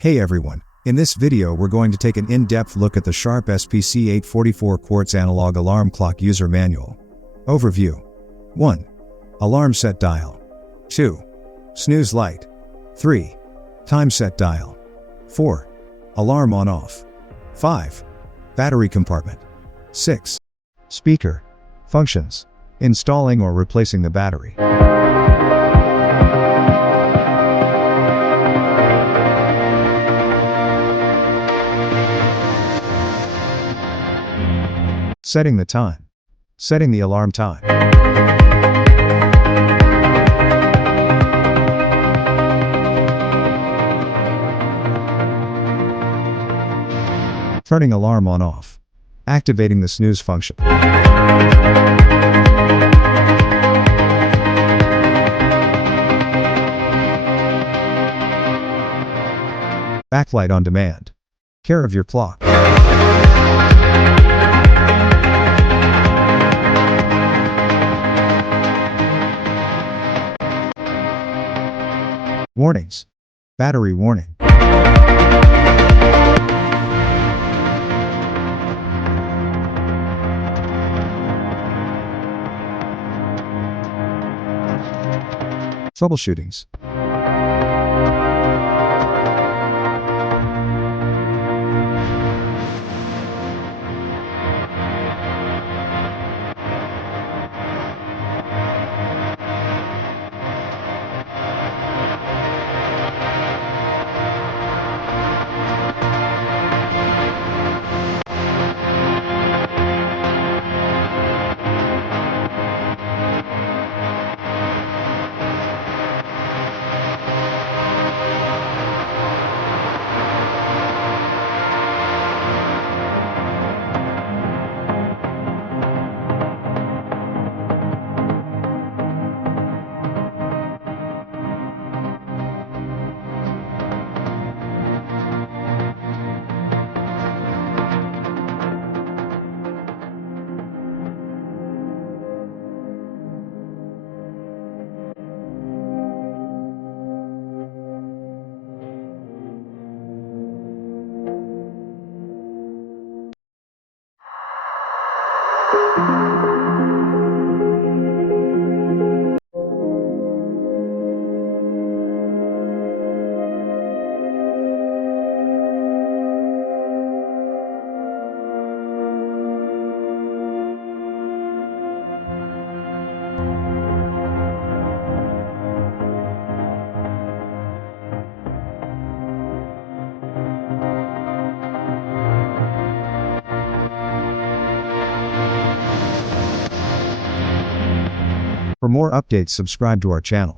Hey everyone, in this video we're going to take an in-depth look at the Sharp SPC844 Quartz Analog Alarm Clock User Manual. Overview. 1. Alarm Set Dial. 2. Snooze Light. 3. Time Set Dial. 4. Alarm On-Off. 5. Battery Compartment. 6. Speaker. Functions. Installing or replacing the battery. Setting the time. Setting the alarm time. Turning alarm on/off. Activating the snooze function. Backlight on demand. Care of your clock. Warnings. Battery warning. Troubleshootings. For more updates, subscribe to our channel.